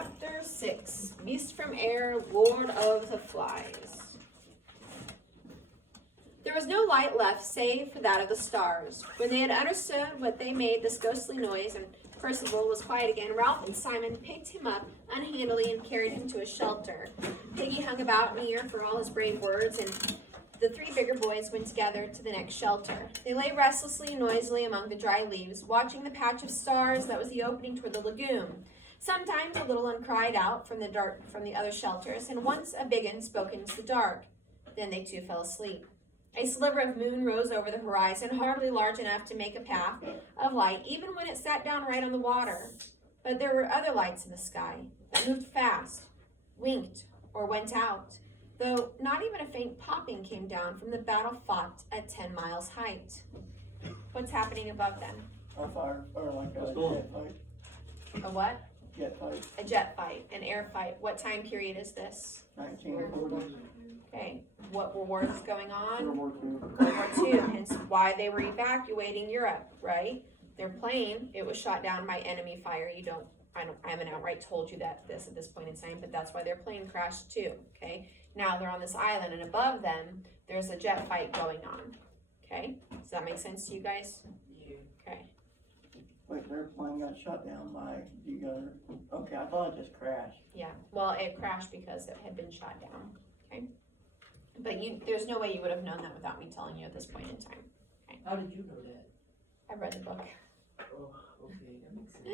Chapter 6, Beast from Air, Lord of the Flies. There was no light left save for that of the stars. When they had understood what they made this ghostly noise, and Percival was quiet again, Ralph and Simon picked him up unhandily and carried him to a shelter. Piggy hung about in ear for all his brave words, and the three bigger boys went together to the next shelter. They lay restlessly and noisily among the dry leaves, watching the patch of stars that was the opening toward the lagoon. Sometimes a little one cried out from the other shelters, and once a big one spoke into the dark. Then they too fell asleep. A sliver of moon rose over the horizon, hardly large enough to make a path of light, even when it sat down right on the water. But there were other lights in the sky that moved fast, winked, or went out, though not even a faint popping came down from the battle fought at 10 miles height. What's happening above them? A fire, or like a jet fight. A what? Jet fight. A jet fight, an air fight. What time period is this? 1940. Okay. What war is going on? World War II. World War II, hence why they were evacuating Europe, right? Their plane, it was shot down by enemy fire. I haven't outright told you that at this point in time, but that's why their plane crashed too, okay? Now they're on this island, and above them, there's a jet fight going on, okay? Does that make sense to you guys? Yeah. Okay. Wait, their plane got shot down by the other. Okay, I thought it just crashed. Yeah, well, it crashed because it had been shot down, okay? But there's no way you would have known that without me telling you at this point in time. How did you know that? I read the book. Oh, okay, that makes sense.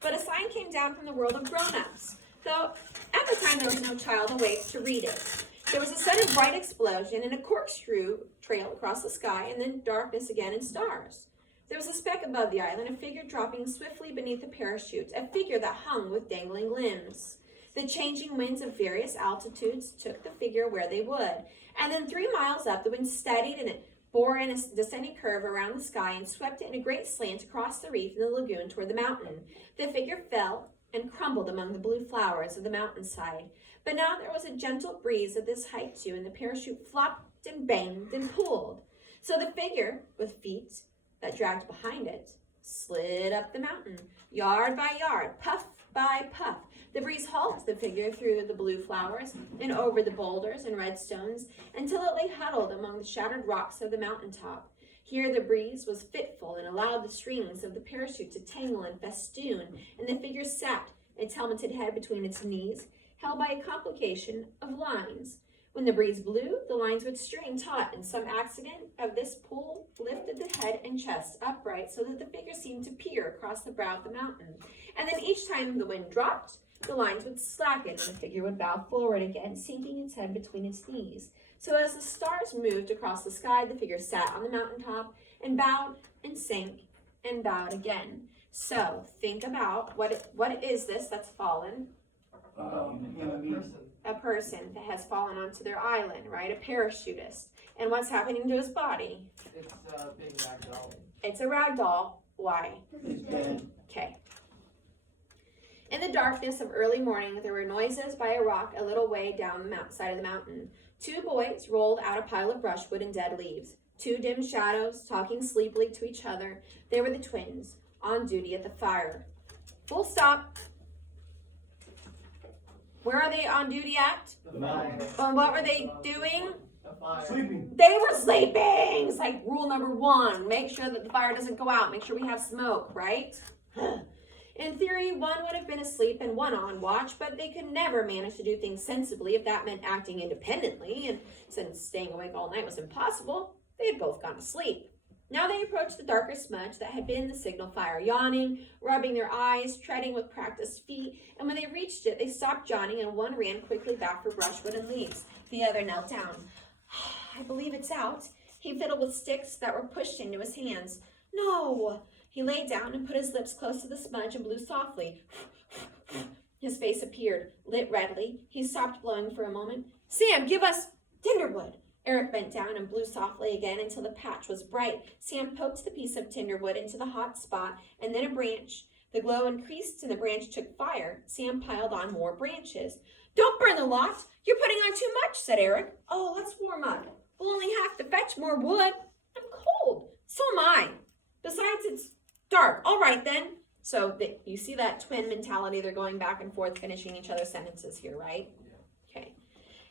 But a sign came down from the world of grown-ups, though at the time there was no child awake to read it. There was a sudden bright explosion and a corkscrew trail across the sky, and then darkness again and stars. There was a speck above the island, a figure dropping swiftly beneath the parachute, a figure that hung with dangling limbs. The changing winds of various altitudes took the figure where they would, and then 3 miles up, the wind steadied and it bore in a descending curve around the sky and swept it in a great slant across the reef and the lagoon toward the mountain. The figure fell and crumbled among the blue flowers of the mountainside. But now there was a gentle breeze at this height too, and the parachute flopped and banged and pulled. So the figure, with feet that dragged behind it, slid up the mountain, yard by yard, puff by puff. The breeze hauled the figure through the blue flowers and over the boulders and red stones until it lay huddled among the shattered rocks of the mountaintop. Here the breeze was fitful and allowed the strings of the parachute to tangle and festoon, and the figure sat, its helmeted head between its knees, held by a complication of lines. When the breeze blew, the lines would string taut, and some accident of this pull lifted the head and chest upright so that the figure seemed to peer across the brow of the mountain. And then each time the wind dropped, the lines would slacken and the figure would bow forward again, sinking its head between its knees. So as the stars moved across the sky, the figure sat on the mountaintop and bowed and sank and bowed again. So think about what is this that's fallen? Human being. A person that has fallen onto their island, right? A parachutist. And what's happening to his body? It's a big rag doll. It's a rag doll. Why? He's dead. Okay. In the darkness of early morning, there were noises by a rock a little way down the side of the mountain. 2 boys rolled out a pile of brushwood and dead leaves. 2 dim shadows, talking sleepily to each other. They were the twins, on duty at the fire. Full stop. Where are they on duty at? The fire. And what were they doing? The fire. Sleeping. They were sleeping. It's like rule number 1. Make sure that the fire doesn't go out. Make sure we have smoke, right? In theory, one would have been asleep and one on watch, but they could never manage to do things sensibly if that meant acting independently, and since staying awake all night was impossible, they had both gone to sleep. Now they approached the darker smudge that had been the signal fire, yawning, rubbing their eyes, treading with practiced feet, and when they reached it, they stopped yawning, and one ran quickly back for brushwood and leaves. The other knelt down. I believe it's out. He fiddled with sticks that were pushed into his hands. No! He lay down and put his lips close to the smudge and blew softly. His face appeared, lit redly. He stopped blowing for a moment. Sam, give us tinderwood. Eric bent down and blew softly again until the patch was bright. Sam poked the piece of tinderwood into the hot spot and then a branch. The glow increased and the branch took fire. Sam piled on more branches. Don't burn the lot. You're putting on too much, said Eric. Oh, let's warm up. We'll only have to fetch more wood. I'm cold. So am I. Besides, it's dark. All right, then. So you see that twin mentality, they're going back and forth, finishing each other's sentences here, right? Okay.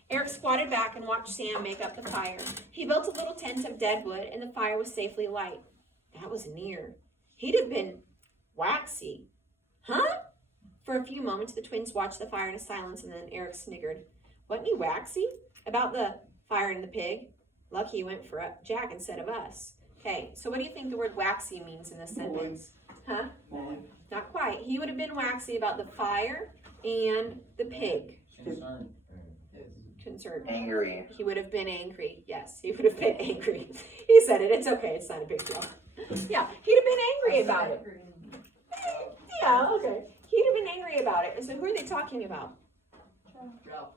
Eric squatted back and watched Sam make up the fire. He built a little tent of dead wood, and the fire was safely light. That was near. He'd have been waxy. Huh? For a few moments, the twins watched the fire in silence, and then Eric sniggered. Wasn't he waxy? About the fire and the pig? Lucky he went for Jack instead of us. Okay, so what do you think the word waxy means in this sentence? Huh? Molly. Not quite. He would have been waxy about the fire and the pig. Concerned. Angry. He would have been angry. Yes, he would have been angry. He said it. It's okay. It's not a big deal. Yeah, he'd have been angry about it. Yeah, okay. He'd have been angry about it. And so who are they talking about? Ralph.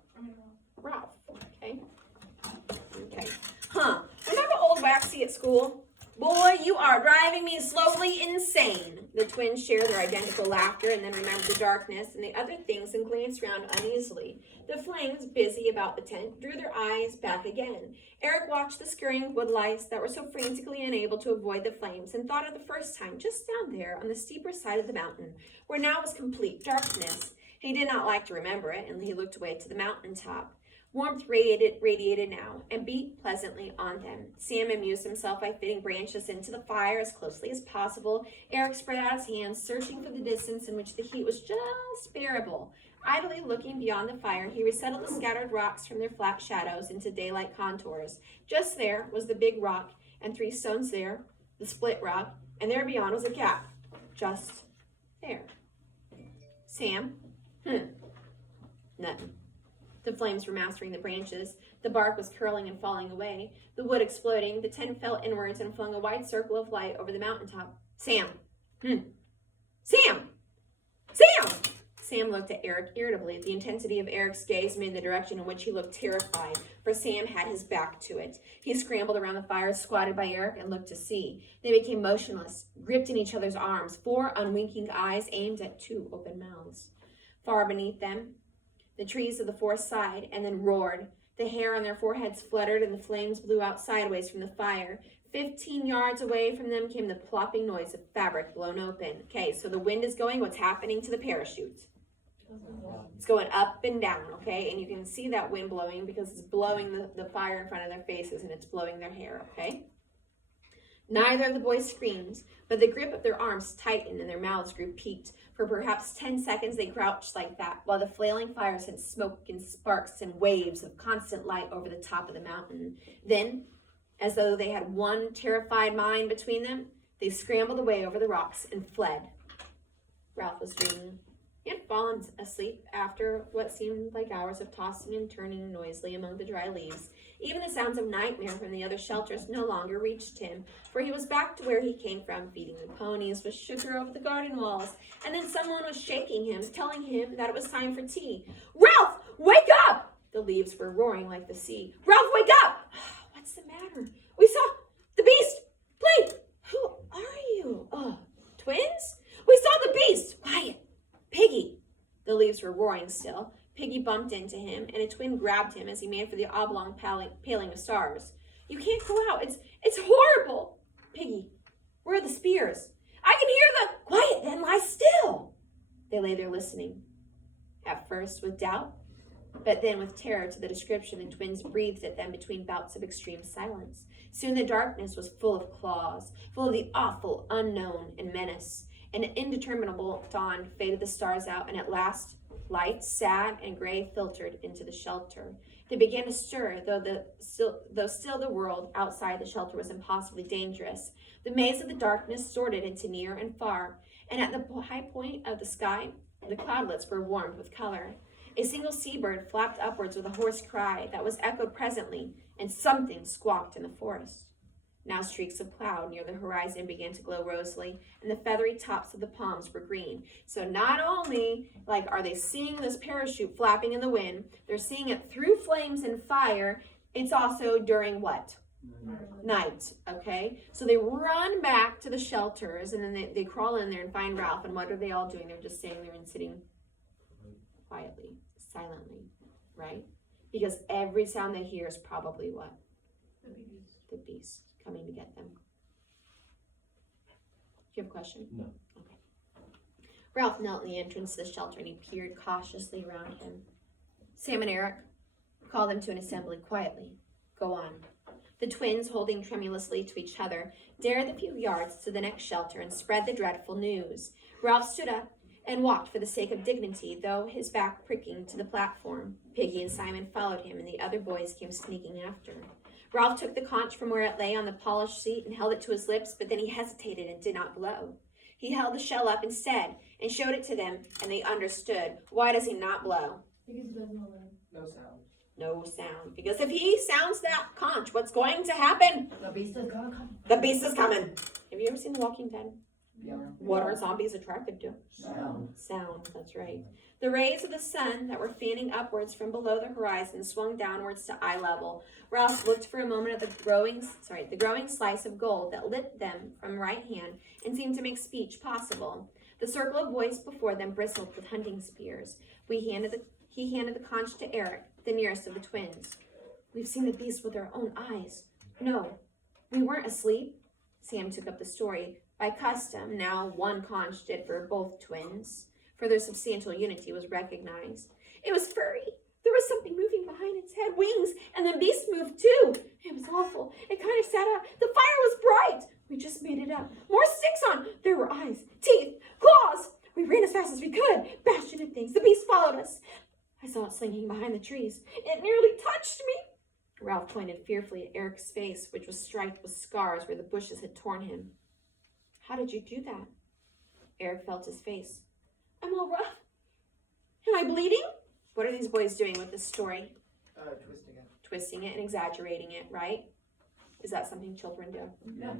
Ralph. Okay. Okay. Huh. Remember old Waxy at school? Boy, you are driving me slowly insane. The twins shared their identical laughter and then remembered the darkness and the other things and glanced around uneasily. The flames, busy about the tent, drew their eyes back again. Eric watched the scurrying woodlice that were so frantically unable to avoid the flames and thought of the first time just down there on the steeper side of the mountain, where now was complete darkness. He did not like to remember it, and he looked away to the mountaintop. Warmth radiated now and beat pleasantly on them. Sam amused himself by fitting branches into the fire as closely as possible. Eric spread out his hands, searching for the distance in which the heat was just bearable. Idly looking beyond the fire, he resettled the scattered rocks from their flat shadows into daylight contours. Just there was the big rock, and 3 stones there, the split rock, and there beyond was a gap. Just there. Sam? Nothing. The flames were mastering the branches. The bark was curling and falling away. The wood exploding. The tent fell inwards and flung a wide circle of light over the mountaintop. Sam! Sam! Sam! Sam looked at Eric irritably. The intensity of Eric's gaze made the direction in which he looked terrified, for Sam had his back to it. He scrambled around the fire, squatted by Eric, and looked to see. They became motionless, gripped in each other's arms, 4 unwinking eyes aimed at 2 open mouths. Far beneath them, the trees of the forest sighed and then roared. The hair on their foreheads fluttered and the flames blew out sideways from the fire. 15 yards away from them came the plopping noise of fabric blown open. Okay, so the wind is going. What's happening to the parachute? It's going up and down, okay? And you can see that wind blowing because it's blowing the fire in front of their faces and it's blowing their hair, okay? Neither of the boys screamed, but the grip of their arms tightened and their mouths grew peaked. For perhaps 10 seconds they crouched like that, while the flailing fire sent smoke and sparks and waves of constant light over the top of the mountain. Then, as though they had one terrified mind between them, they scrambled away over the rocks and fled. Ralph was dreaming. He had fallen asleep after what seemed like hours of tossing and turning noisily among the dry leaves. Even the sounds of nightmare from the other shelters no longer reached him, for he was back to where he came from, feeding the ponies with sugar over the garden walls. And then someone was shaking him, telling him that it was time for tea. "Ralph, wake up!" The leaves were roaring like the sea. "Ralph, wake up!" "What's the matter?" "We saw the beast! Please! Who are you?" "Oh, twins?" "We saw the beast!" "Quiet! Piggy!" The leaves were roaring still. Piggy bumped into him, and a twin grabbed him as he made for the oblong paling of stars. "You can't go out. It's horrible." "Piggy, where are the spears?" "I can hear the—" "Quiet, then. Lie still." They lay there listening. At first with doubt, but then with terror to the description the twins breathed at them between bouts of extreme silence. Soon the darkness was full of claws, full of the awful unknown and menace. An indeterminable dawn faded the stars out, and at last light, sad and gray, filtered into the shelter. They began to stir, though still the world outside the shelter was impossibly dangerous. The maze of the darkness sorted into near and far, and at the high point of the sky, the cloudlets were warmed with color. A single seabird flapped upwards with a hoarse cry that was echoed presently, and something squawked in the forest. Now streaks of cloud near the horizon began to glow rosily, and the feathery tops of the palms were green. So not only, are they seeing this parachute flapping in the wind, they're seeing it through flames and fire. It's also during what? Night, okay? So they run back to the shelters, and then they crawl in there and find Ralph, and what are they all doing? They're just sitting there and sitting quietly, silently, right? Because every sound they hear is probably what? The beast coming to get them. Do you have a question? No. Okay. Ralph knelt in the entrance to the shelter and he peered cautiously around him. Sam and Eric, call them to an assembly quietly. Go on. The twins, holding tremulously to each other, dared the few yards to the next shelter and spread the dreadful news. Ralph stood up and walked for the sake of dignity, though his back pricking to the platform. Piggy and Simon followed him, and the other boys came sneaking after. Ralph took the conch from where it lay on the polished seat and held it to his lips, but then he hesitated and did not blow. He held the shell up instead and showed it to them, and they understood. Why does he not blow? Because he doesn't know when. No sound. No sound. Because if he sounds that conch, what's going to happen? The beast is gonna come. The beast is coming. Have you ever seen The Walking Dead? Yeah. What are zombies attracted to? Sound. Sound, that's right. The rays of the sun that were fanning upwards from below the horizon swung downwards to eye level. Ralph looked for a moment at the growing slice of gold that lit them from right hand and seemed to make speech possible. The circle of boys before them bristled with hunting spears. He handed the conch to Eric, the nearest of the twins. We've seen the beast with our own eyes. No, we weren't asleep. Sam took up the story. By custom, now one conch did for both twins, for their substantial unity was recognized. It was furry. There was something moving behind its head, wings, and the beast moved too. It was awful. It kind of sat up. The fire was bright. We just made it up. More sticks on. There were eyes, teeth, claws. We ran as fast as we could, bashing at things. The beast followed us. I saw it slinking behind the trees. It nearly touched me. Ralph pointed fearfully at Eric's face, which was striped with scars where the bushes had torn him. How did you do that? Eric felt his face. I'm all rough. Am I bleeding? What are these boys doing with this story? Twisting it. Twisting it and exaggerating it, right? Is that something children do? Yes.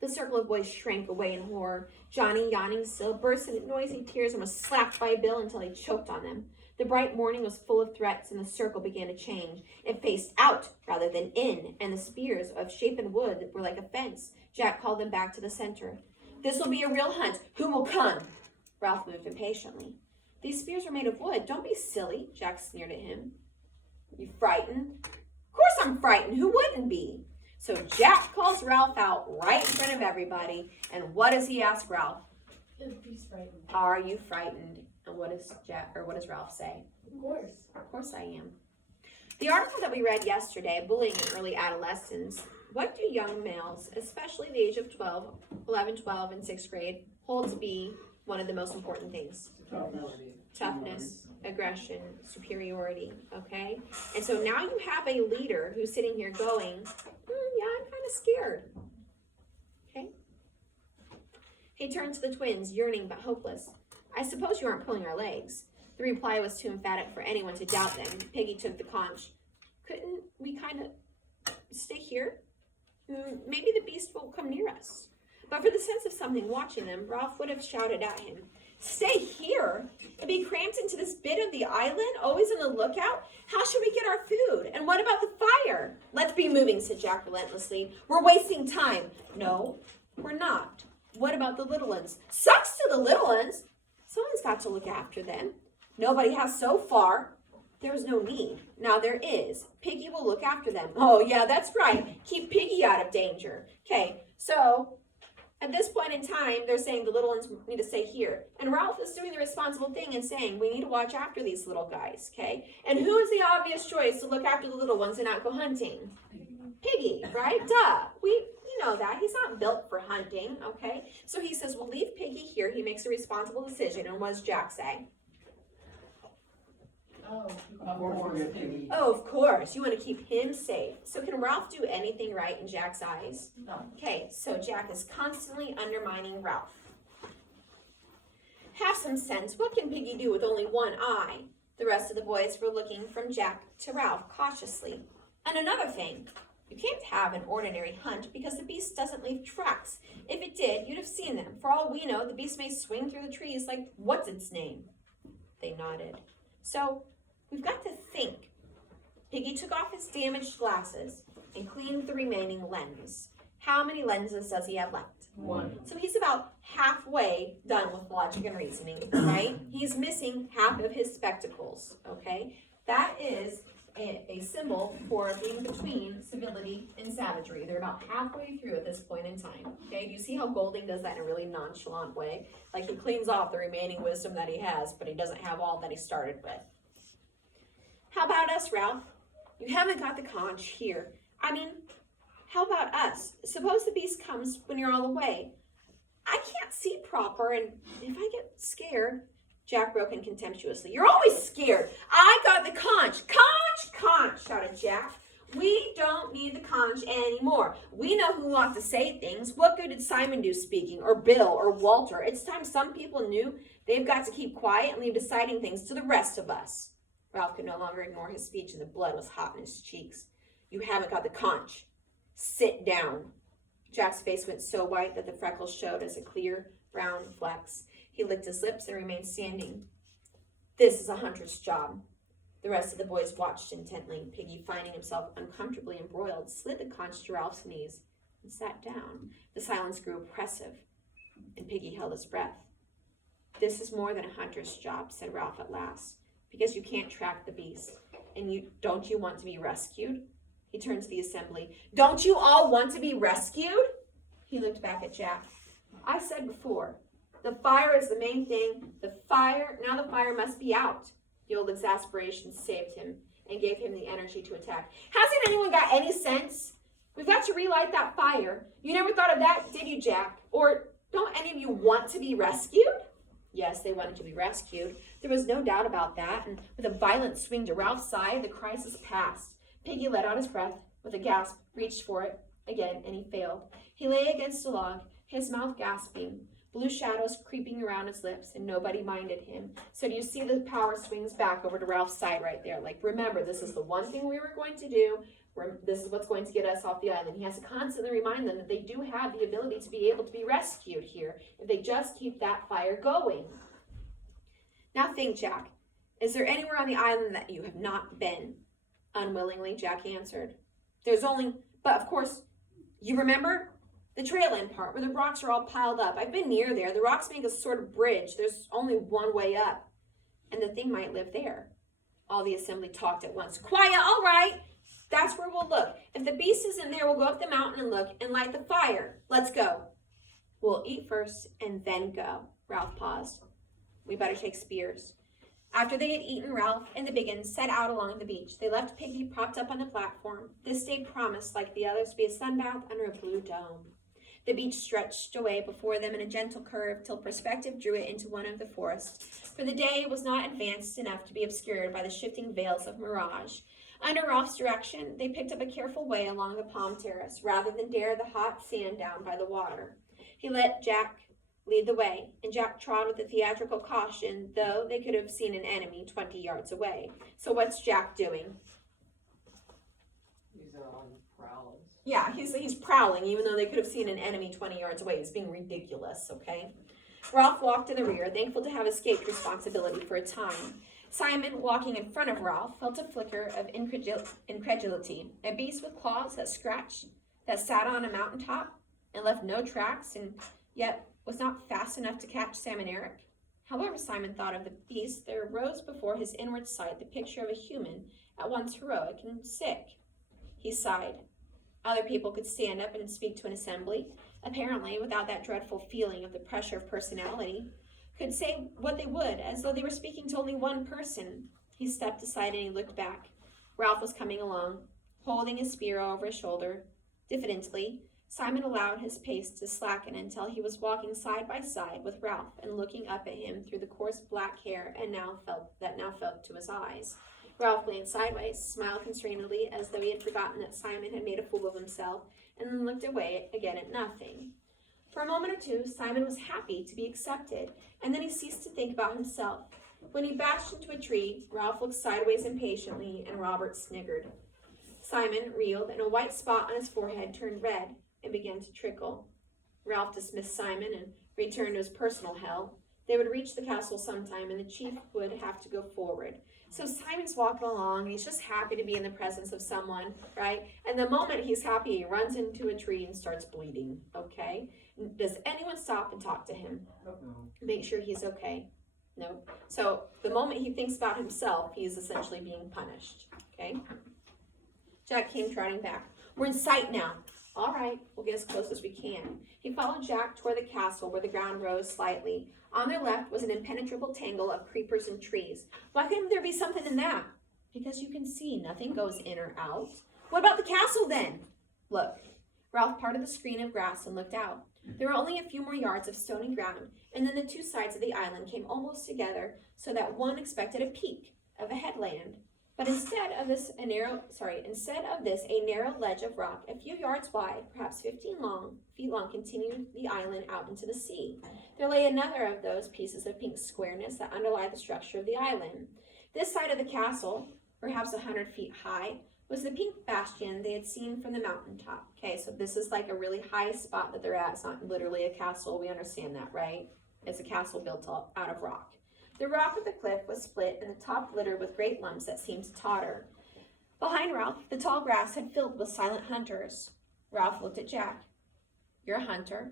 The circle of boys shrank away in horror. Johnny, yawning still, burst into noisy tears and was slapped by Bill until he choked on them. The bright morning was full of threats, and the circle began to change. It faced out rather than in, and the spears of shapen wood were like a fence. Jack called them back to the center. This will be a real hunt. Who will come? Ralph moved impatiently. These spears are made of wood. Don't be silly, Jack sneered at him. You frightened? Of course I'm frightened. Who wouldn't be? So Jack calls Ralph out right in front of everybody. And what does he ask Ralph? If he's frightened. Are you frightened? And what does Ralph say? Of course. Of course I am. The article that we read yesterday, Bullying in Early Adolescence, what do young males, especially the age of 11, 12, and 6th grade, hold to be one of the most important things? Toughness, aggression, superiority, okay? And so now you have a leader who's sitting here going, yeah, I'm kind of scared, okay? He turned to the twins, yearning but hopeless. I suppose you aren't pulling our legs. The reply was too emphatic for anyone to doubt them. Peggy took the conch. Couldn't we kind of stay here? Maybe the beast will come near us. But for the sense of something watching them, Ralph would have shouted at him, stay here? And be cramped into this bit of the island, always on the lookout? How should we get our food? And what about the fire? Let's be moving, said Jack relentlessly. We're wasting time. No, we're not. What about the little ones? Sucks to the little ones. Someone's got to look after them. Nobody has so far. There was no need. Now there is. Piggy will look after them. Oh, yeah, that's right. Keep Piggy out of danger. Okay, so at this point in time, they're saying the little ones need to stay here. And Ralph is doing the responsible thing and saying we need to watch after these little guys, okay? And who is the obvious choice to look after the little ones and not go hunting? Piggy, right? Duh. We know that. He's not built for hunting, okay? So he says, we'll leave Piggy here. He makes a responsible decision. And what does Jack say? Oh. Of course, Piggy. Oh, of course. You want to keep him safe. So can Ralph do anything right in Jack's eyes? No. Okay, so Jack is constantly undermining Ralph. Have some sense. What can Piggy do with only one eye? The rest of the boys were looking from Jack to Ralph cautiously. And another thing, you can't have an ordinary hunt because the beast doesn't leave tracks. If it did, you'd have seen them. For all we know, the beast may swing through the trees like what's its name? They nodded. So we've got to think. Piggy took off his damaged glasses and cleaned the remaining lens. How many lenses does he have left? One. So he's about halfway done with logic and reasoning, right? He's missing half of his spectacles, okay? That is a symbol for being between civility and savagery. They're about halfway through at this point in time. Okay, do you see how Golding does that in a really nonchalant way? Like he cleans off the remaining wisdom that he has, but he doesn't have all that he started with. How about us, Ralph? You haven't got the conch here. I mean, how about us? Suppose the beast comes when you're all away. I can't see proper, and if I get scared, Jack broke in contemptuously. You're always scared. I got the conch. Conch, shouted Jack. We don't need the conch anymore. We know who ought to say things. What good did Simon do speaking, or Bill, or Walter? It's time some people knew they've got to keep quiet and leave deciding things to the rest of us. Ralph could no longer ignore his speech, and the blood was hot in his cheeks. You haven't got the conch. Sit down. Jack's face went so white that the freckles showed as a clear brown flecks. He licked his lips and remained standing. This is a hunter's job. The rest of the boys watched intently. Piggy, finding himself uncomfortably embroiled, slid the conch to Ralph's knees and sat down. The silence grew oppressive, and Piggy held his breath. This is more than a hunter's job, said Ralph at last, because you can't track the beast. And don't you want to be rescued? He turned to the assembly. Don't you all want to be rescued? He looked back at Jack. I said before, the fire is the main thing. The fire must be out. The old exasperation saved him and gave him the energy to attack. Hasn't anyone got any sense? We've got to relight that fire. You never thought of that, did you, Jack? Or don't any of you want to be rescued? Yes, they wanted to be rescued. There was no doubt about that, and with a violent swing to Ralph's side, the crisis passed. Piggy let out his breath with a gasp, reached for it again, and he failed. He lay against a log, his mouth gasping, blue shadows creeping around his lips, and nobody minded him. So do you see the power swings back over to Ralph's side right there? Like, remember, this is the one thing we were going to do. This is what's going to get us off the island. He has to constantly remind them that they do have the ability to be able to be rescued here if they just keep that fire going. Now think, Jack. Is there anywhere on the island that you have not been? Unwillingly, Jack answered. But of course, you remember? The trail end part where the rocks are all piled up. I've been near there. The rocks make a sort of bridge. There's only one way up. And the thing might live there. All the assembly talked at once. Quiet, all right. That's where we'll look. If the beast isn't there, we'll go up the mountain and look and light the fire. Let's go. We'll eat first and then go. Ralph paused. We better take spears. After they had eaten, Ralph and the Biggins set out along the beach. They left Piggy propped up on the platform. This day promised, like the others, to be a sunbath under a blue dome. The beach stretched away before them in a gentle curve till perspective drew it into one of the forests, for the day was not advanced enough to be obscured by the shifting veils of mirage. Under Ralph's direction, they picked up a careful way along the palm terrace, rather than dare the hot sand down by the water. He let Jack lead the way, and Jack trod with a theatrical caution, though they could have seen an enemy 20 yards away. So what's Jack doing? He's on prowls. Yeah, he's prowling, even though they could have seen an enemy 20 yards away. He's being ridiculous, okay? Ralph walked in the rear, thankful to have escaped responsibility for a time. Simon, walking in front of Ralph, felt a flicker of incredulity. A beast with claws that sat on a mountaintop and left no tracks, and yet was not fast enough to catch Sam and Eric. However Simon thought of the beast, there rose before his inward sight the picture of a human, at once heroic and sick. He sighed. Other people could stand up and speak to an assembly, apparently without that dreadful feeling of the pressure of personality, could say what they would, as though they were speaking to only one person. He stepped aside and he looked back. Ralph was coming along, holding his spear over his shoulder. Diffidently, Simon allowed his pace to slacken until he was walking side by side with Ralph and looking up at him through the coarse black hair and now felt to his eyes. Ralph leaned sideways, smiled constrainedly as though he had forgotten that Simon had made a fool of himself, and then looked away again at nothing. For a moment or two, Simon was happy to be accepted, and then he ceased to think about himself. When he bashed into a tree, Ralph looked sideways impatiently, and Robert sniggered. Simon reeled, and a white spot on his forehead turned red and began to trickle. Ralph dismissed Simon and returned to his personal hell. They would reach the castle sometime, and the chief would have to go forward. So Simon's walking along, and he's just happy to be in the presence of someone, right? And the moment he's happy, he runs into a tree and starts bleeding, okay? Does anyone stop and talk to him? No. Make sure he's okay. No. So the moment he thinks about himself, he is essentially being punished. Okay? Jack came trotting back. We're in sight now. All right, we'll get as close as we can. He followed Jack toward the castle where the ground rose slightly. On their left was an impenetrable tangle of creepers and trees. Why couldn't there be something in that? Because you can see nothing goes in or out. What about the castle then? Look. Ralph parted the screen of grass and looked out. There were only a few more yards of stony ground, and then the two sides of the island came almost together so that one expected a peak of a headland. But instead of this, a narrow ledge of rock, a few yards wide, perhaps 15 feet long, continued the island out into the sea. There lay another of those pieces of pink squareness that underlie the structure of the island. This side of the castle, perhaps 100 feet high, was the pink bastion they had seen from the mountaintop. Okay, so this is like a really high spot that they're at. It's not literally a castle. We understand that, right? It's a castle built out of rock. The rock of the cliff was split and the top littered with great lumps that seemed to totter. Behind Ralph, the tall grass had filled with silent hunters. Ralph looked at Jack. You're a hunter.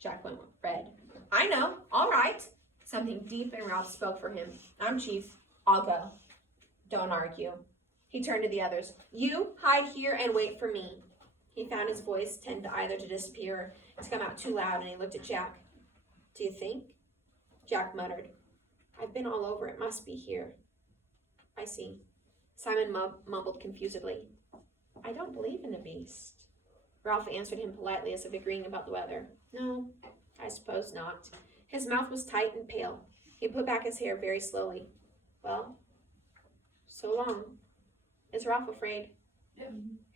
Jack went red. I know. All right. Something deep in Ralph spoke for him. I'm chief. I'll go. Don't argue. He turned to the others. You hide here and wait for me. He found his voice tend either to disappear or to come out too loud, and he looked at Jack. Do you think? Jack muttered. I've been all over. It must be here. I see. Simon mumbled confusedly. I don't believe in the beast. Ralph answered him politely as if agreeing about the weather. No, I suppose not. His mouth was tight and pale. He put back his hair very slowly. Well, so long. Is Ralph afraid? Yeah.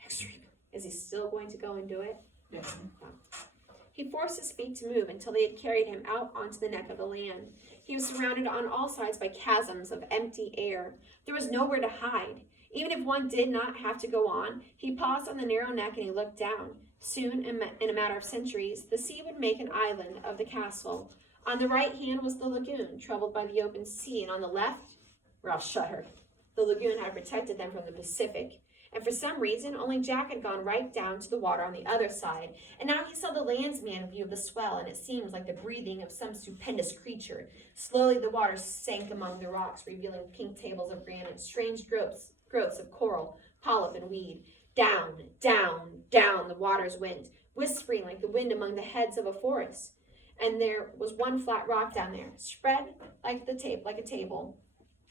Extremely. Is he still going to go and do it? Yeah. He forced his feet to move until they had carried him out onto the neck of the land. He was surrounded on all sides by chasms of empty air. There was nowhere to hide. Even if one did not have to go on, he paused on the narrow neck and he looked down. Soon, in a matter of centuries, the sea would make an island of the castle. On the right hand was the lagoon, troubled by the open sea, and on the left, Ralph shuddered. The lagoon had protected them from the Pacific. And for some reason, only Jack had gone right down to the water on the other side, and now he saw the landsman view of the swell, and it seemed like the breathing of some stupendous creature. Slowly the water sank among the rocks, revealing pink tables of granite, strange growths of coral, polyp, and weed. Down, down, down the waters went, whispering like the wind among the heads of a forest. And there was one flat rock down there, spread like a table,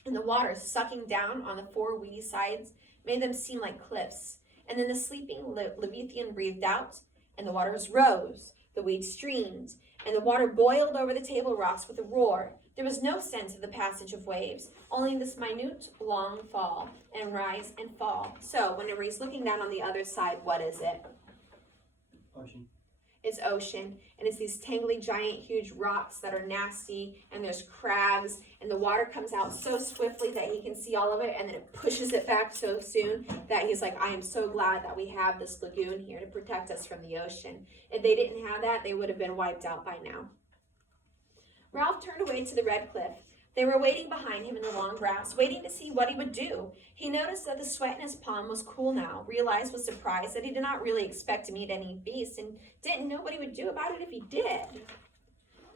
and the water sucking down on the four weedy sides made them seem like cliffs. And then the sleeping Leviathan breathed out, and the waters rose, the weeds streamed, and the water boiled over the table rocks with a roar. There was no sense of the passage of waves, only this minute, long fall, and rise and fall. So, whenever he's looking down on the other side, what is it? Ocean. It's ocean, and it's these tangly, giant, huge rocks that are nasty, and there's crabs, and the water comes out so swiftly that he can see all of it, and then it pushes it back so soon that he's like, I am so glad that we have this lagoon here to protect us from the ocean. If they didn't have that, they would have been wiped out by now. Ralph turned away to the red cliff. They were waiting behind him in the long grass, waiting to see what he would do. He noticed that the sweat in his palm was cool now, realized with surprise that he did not really expect to meet any beast, and didn't know what he would do about it if he did.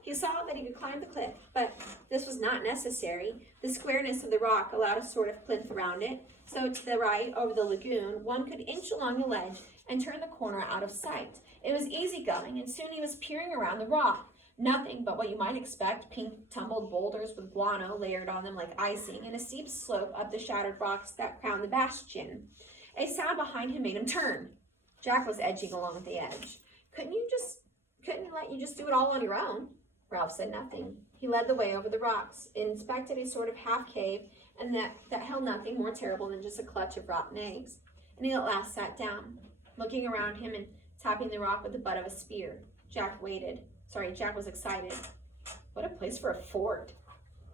He saw that he could climb the cliff, but this was not necessary. The squareness of the rock allowed a sort of plinth around it, so to the right, over the lagoon, one could inch along the ledge and turn the corner out of sight. It was easy going, and soon he was peering around the rock. Nothing but what you might expect, pink tumbled boulders with guano layered on them like icing, and a steep slope up the shattered rocks that crowned the bastion. A sound behind him made him turn. Jack was edging along the edge. Couldn't he let you just do it all on your own? Ralph said nothing. He led the way over the rocks, inspected a sort of half cave, and that held nothing more terrible than just a clutch of rotten eggs. And he at last sat down, looking around him and tapping the rock with the butt of a spear. Jack was excited. What a place for a fort.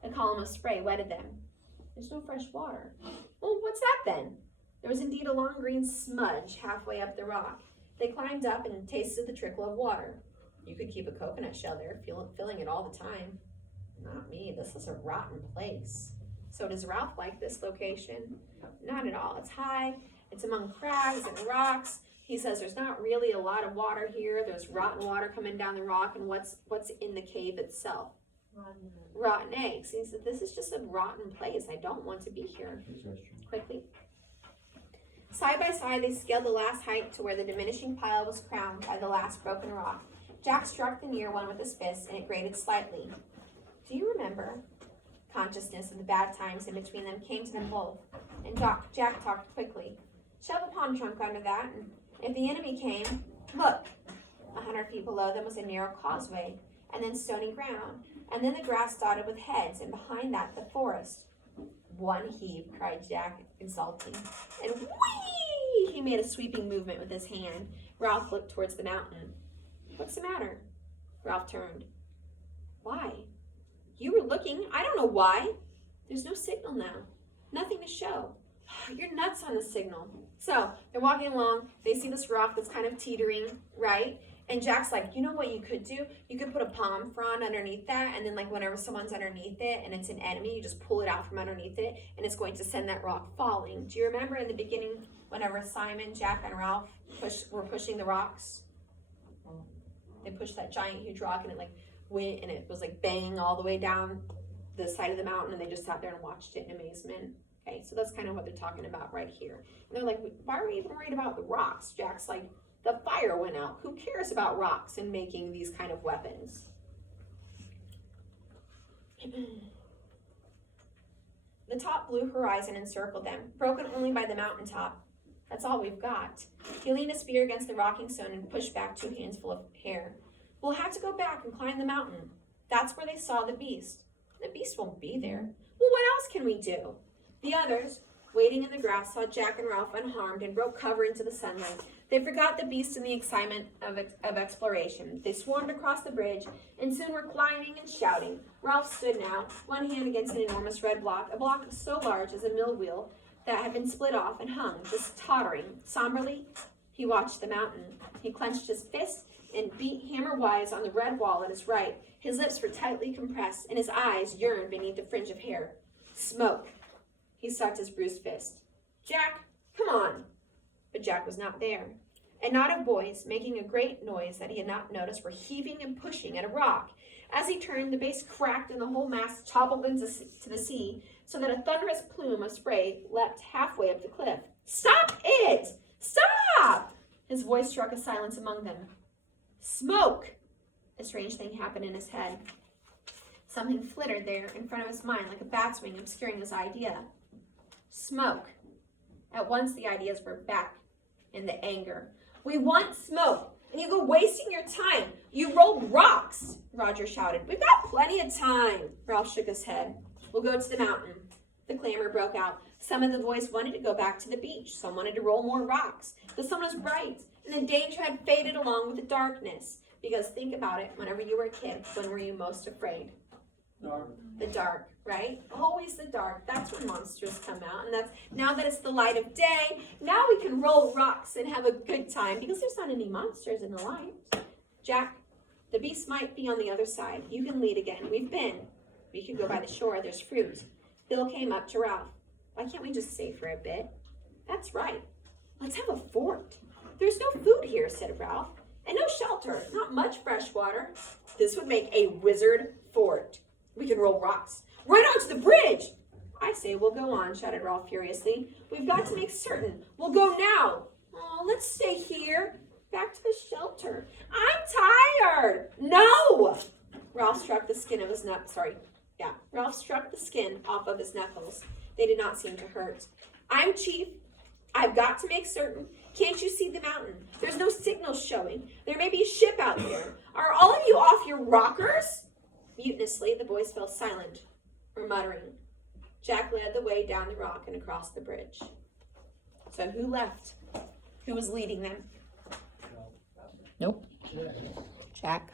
A column of spray wetted them. There's no fresh water. Well, what's that then? There was indeed a long green smudge halfway up the rock. They climbed up and tasted the trickle of water. You could keep a coconut shell there, filling it all the time. Not me. This is a rotten place. So does Ralph like this location? Not at all. It's high. It's among crags and rocks. He says there's not really a lot of water here. There's rotten water coming down the rock, and what's in the cave itself? rotten eggs. He said, this is just a rotten place. I don't want to be here. Quickly. Side by side, they scaled the last height to where the diminishing pile was crowned by the last broken rock. Jack struck the near one with his fist, and it grated slightly. Do you remember? Consciousness of the bad times in between them came to them both, and Jack talked quickly. Shove a pond trunk under that, and if the enemy came, look. 100 feet below them was a narrow causeway, and then stony ground, and then the grass dotted with heads, and behind that the forest. One heave, cried Jack, exulting, and whee! He made a sweeping movement with his hand. Ralph looked towards the mountain. What's the matter? Ralph turned. Why? You were looking. I don't know why. There's no signal now. Nothing to show. You're nuts on the signal. So they're walking along. They see this rock that's kind of teetering, right? And Jack's like, you know what you could do? You could put a palm frond underneath that, and then like whenever someone's underneath it and it's an enemy, you just pull it out from underneath it, and it's going to send that rock falling. Do you remember in the beginning whenever Simon, Jack, and Ralph were pushing the rocks? They pushed that giant huge rock, and it like went, and it was like banging all the way down the side of the mountain, and they just sat there and watched it in amazement. Okay, so that's kind of what they're talking about right here. And they're like, why are we even worried about the rocks? Jack's like, the fire went out. Who cares about rocks and making these kind of weapons? The top blue horizon encircled them, broken only by the mountaintop. That's all we've got. He leaned his spear against the rocking stone and pushed back 2 hands full of hair. We'll have to go back and climb the mountain. That's where they saw the beast. The beast won't be there. Well, what else can we do? The others, waiting in the grass, saw Jack and Ralph unharmed and broke cover into the sunlight. They forgot the beast in the excitement of exploration. They swarmed across the bridge and soon were climbing and shouting. Ralph stood now, one hand against an enormous red block, a block so large as a mill wheel that had been split off and hung, just tottering. Somberly, he watched the mountain. He clenched his fist and beat hammer-wise on the red wall at his right. His lips were tightly compressed, and his eyes yearned beneath the fringe of hair. Smoke. He sucked his bruised fist. Jack, come on. But Jack was not there. A knot of boys, making a great noise that he had not noticed, were heaving and pushing at a rock. As he turned, the base cracked and the whole mass toppled into the sea, so that a thunderous plume of spray leapt halfway up the cliff. Stop it! Stop! His voice struck a silence among them. Smoke! A strange thing happened in his head. Something flittered there in front of his mind like a bat's wing, obscuring his idea. Smoke. At once the ideas were back in the anger. We want smoke, and you go wasting your time. You rolled rocks, Roger shouted. We've got plenty of time. Ralph shook his head. We'll go to the mountain. The clamor broke out. Some of the boys wanted to go back to the beach. Some wanted to roll more rocks. The sun was bright, and the danger had faded along with the darkness. Because think about it, whenever you were a kid, when were you most afraid? Dark. The dark, right? Always the dark. That's when monsters come out. And that's now that it's the light of day, now we can roll rocks and have a good time because there's not any monsters in the light. Jack, the beast might be on the other side. You can lead again. We could go by the shore. There's fruit. Bill came up to Ralph. Why can't we just stay for a bit? That's right. Let's have a fort. There's no food here, said Ralph. And no shelter. Not much fresh water. This would make a wizard fort. We can roll rocks. Right onto the bridge! I say we'll go on, shouted Ralph furiously. We've got to make certain. We'll go now. Oh, let's stay here. Back to the shelter. I'm tired. No! Ralph struck the skin of his Ralph struck the skin off of his knuckles. They did not seem to hurt. I'm chief. I've got to make certain. Can't you see the mountain? There's no signals showing. There may be a ship out there. Are all of you off your rockers? Mutinously, the boys fell silent, or muttering. Jack led the way down the rock and across the bridge. So who left? Who was leading them? Nope. Jack.